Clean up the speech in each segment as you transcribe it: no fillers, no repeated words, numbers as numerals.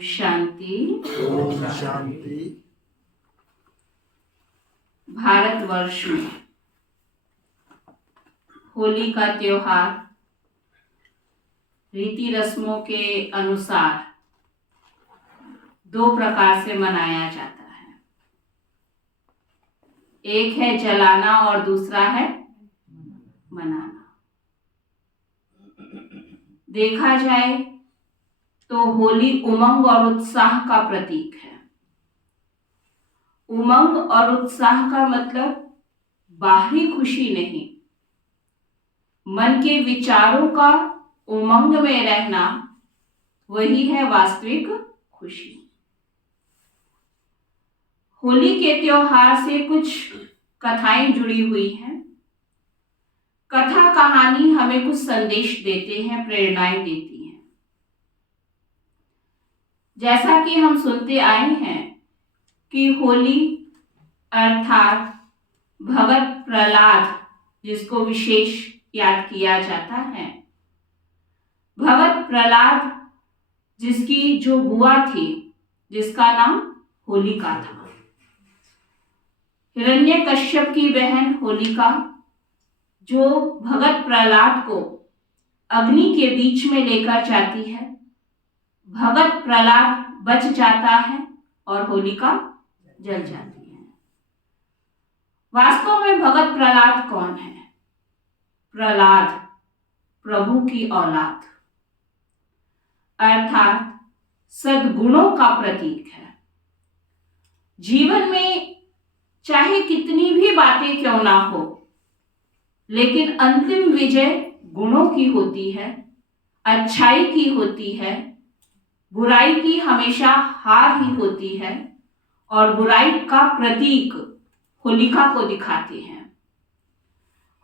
शांति। ओम शांति। भारतवर्ष में होली का त्योहार रीति रस्मों के अनुसार दो प्रकार से मनाया जाता है। एक है जलाना और दूसरा है मनाना। देखा जाए तो होली उमंग और उत्साह का प्रतीक है। उमंग और उत्साह का मतलब बाहरी खुशी नहीं, मन के विचारों का उमंग में रहना, वही है वास्तविक खुशी। होली के त्योहार से कुछ कथाएं जुड़ी हुई हैं। कथा कहानी हमें कुछ संदेश देते हैं, प्रेरणाएं देती हैं। जैसा कि हम सुनते आए हैं कि होली अर्थात भगत प्रहलाद, जिसको विशेष याद किया जाता है, भगत प्रहलाद जिसकी जो बुआ थी, जिसका नाम होलिका था, हिरण्यकश्यप की बहन होलिका, जो भगत प्रहलाद को अग्नि के बीच में लेकर जाती है। भगत प्रहलाद बच जाता है और होलिका जल जाती है। वास्तव में भगत प्रहलाद कौन है? प्रहलाद प्रभु की औलाद अर्थात सद्गुणों का प्रतीक है। जीवन में चाहे कितनी भी बातें क्यों ना हो, लेकिन अंतिम विजय गुणों की होती है, अच्छाई की होती है। बुराई की हमेशा हार ही होती है और बुराई का प्रतीक होलिका को दिखाते हैं।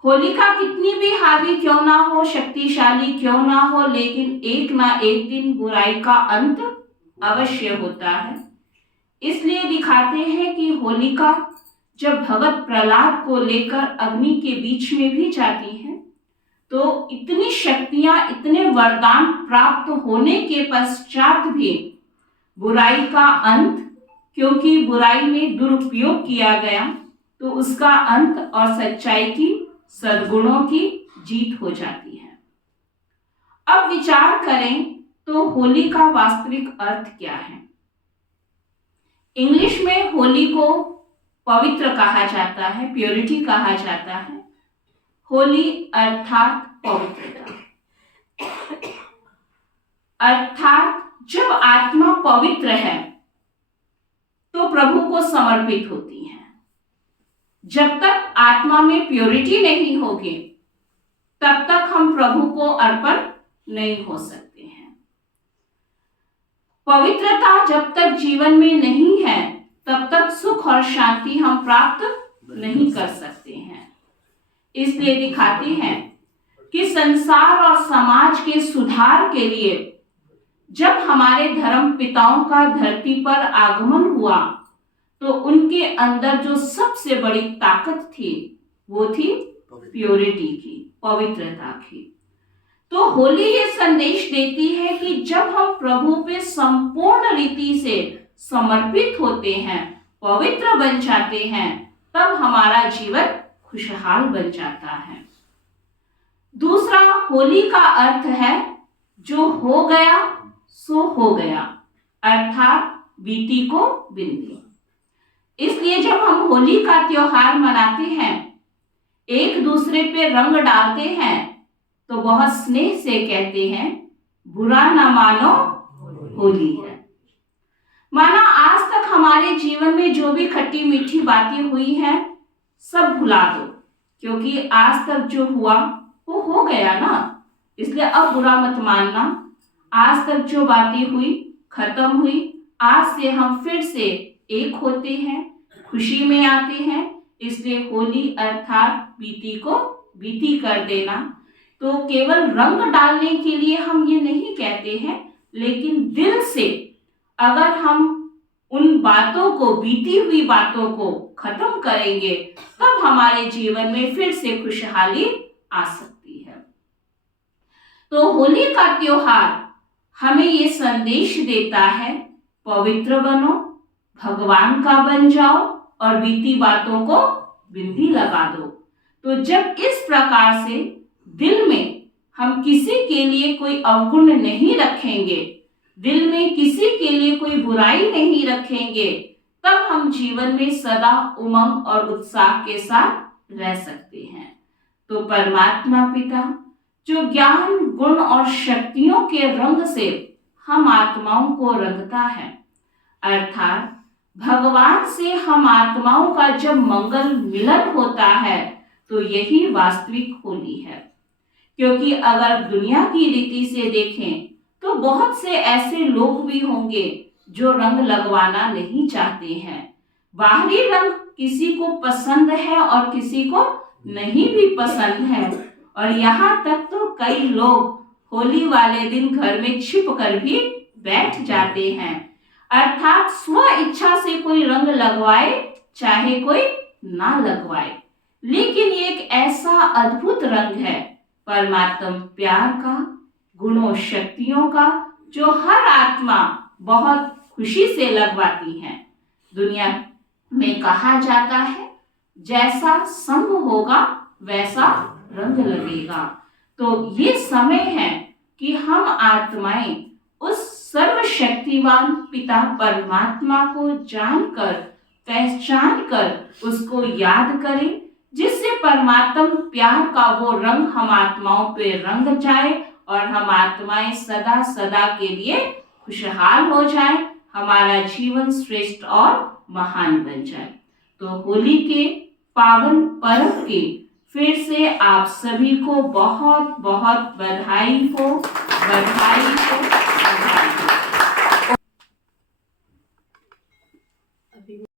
होलिका कितनी भी हावी क्यों ना हो, शक्तिशाली क्यों ना हो, लेकिन एक ना एक दिन बुराई का अंत अवश्य होता है। इसलिए दिखाते हैं कि होलिका जब भगत प्रहलाद को लेकर अग्नि के बीच में भी जाती हैं, तो इतनी शक्तियां, इतने वरदान प्राप्त होने के पश्चात भी बुराई का अंत, क्योंकि बुराई में दुरुपयोग किया गया, तो उसका अंत और सच्चाई की, सद्गुणों की जीत हो जाती है। अब विचार करें तो होली का वास्तविक अर्थ क्या है? इंग्लिश में होली को पवित्र कहा जाता है, प्योरिटी कहा जाता है। होली अर्थात पवित्रता, अर्थात जब आत्मा पवित्र है तो प्रभु को समर्पित होती है। जब तक आत्मा में प्योरिटी नहीं होगी, तब तक हम प्रभु को अर्पण नहीं हो सकते हैं। पवित्रता जब तक जीवन में नहीं है, तब तक सुख और शांति हम प्राप्त नहीं कर सकते हैं। इसलिए दिखाते हैं कि संसार और समाज के सुधार के लिए जब हमारे धर्म पिताओं का धरती पर आगमन हुआ, तो उनके अंदर जो सबसे बड़ी ताकत थी, वो थी प्योरिटी की, पवित्रता की। तो होली ये संदेश देती है कि जब हम प्रभु पे संपूर्ण रीति से समर्पित होते हैं, पवित्र बन जाते हैं, तब हमारा जीवन खुशहाल बन जाता है। दूसरा, होली का अर्थ है जो हो गया सो हो गया, अर्थात बीती को बिंदी। इसलिए जब हम होली का त्योहार मनाते हैं, एक दूसरे पे रंग डालते हैं, तो बहुत स्नेह से कहते हैं, बुरा ना मानो होली है। माना आज तक हमारे जीवन में जो भी खट्टी मीठी बातें हुई हैं, सब भुला दो, क्योंकि आज तक जो हुआ वो हो गया ना। इसलिए अब बुरा मत मानना। आज तक जो बातें हुई खत्म हुई। आज से हम फिर से एक होते हैं, खुशी में आते हैं। इसलिए होली अर्थात बीती को बीती कर देना। तो केवल रंग डालने के लिए हम ये नहीं कहते हैं, लेकिन दिल से अगर हम उन बातों को, बीती हुई बातों को खत्म करेंगे, तब हमारे जीवन में फिर से खुशहाली आ सकती है। तो होली का त्योहार हमें ये संदेश देता है, पवित्र बनो, भगवान का बन जाओ और बीती बातों को बिंदी लगा दो। तो जब इस प्रकार से दिल में हम किसी के लिए कोई अवगुण नहीं रखेंगे, दिल में किसी के लिए कोई बुराई नहीं रखेंगे, तब हम जीवन में सदा उमंग और उत्साह के साथ रह सकते हैं। तो परमात्मा पिता जो ज्ञान, गुण और शक्तियों के रंग से हम आत्माओं को रंगता है, अर्थात भगवान से हम आत्माओं का जब मंगल मिलन होता है, तो यही वास्तविक होली है। क्योंकि अगर दुनिया की रीति से देखें तो बहुत से ऐसे लोग भी होंगे जो रंग लगवाना नहीं चाहते हैं। बाहरी रंग किसी को पसंद है और किसी को नहीं भी पसंद है, और यहाँ तक तो कई लोग होली वाले दिन घर में छिप कर भी बैठ जाते हैं, अर्थात स्व इच्छा से कोई रंग लगवाए चाहे कोई ना लगवाए। लेकिन ये एक ऐसा अद्भुत रंग है परमात्म प्यार का, गुणों शक्तियों का, जो हर आत्मा बहुत खुशी से लगवाती है। दुनिया में कहा जाता है, जैसा संग होगा वैसा रंग लगेगा। तो ये समय है कि हम आत्माएं उस सर्वशक्तिवान पिता परमात्मा को जानकर, पहचान कर उसको याद करें, जिससे परमात्म प्यार का वो रंग हम आत्माओं पे रंग जाए और हम आत्माएं सदा सदा के लिए खुशहाल हो जाए, हमारा जीवन श्रेष्ठ और महान बन जाए। तो होली के पावन पर्व की फिर से आप सभी को बहुत बहुत बधाई हो, बधाई हो, बधाई हो।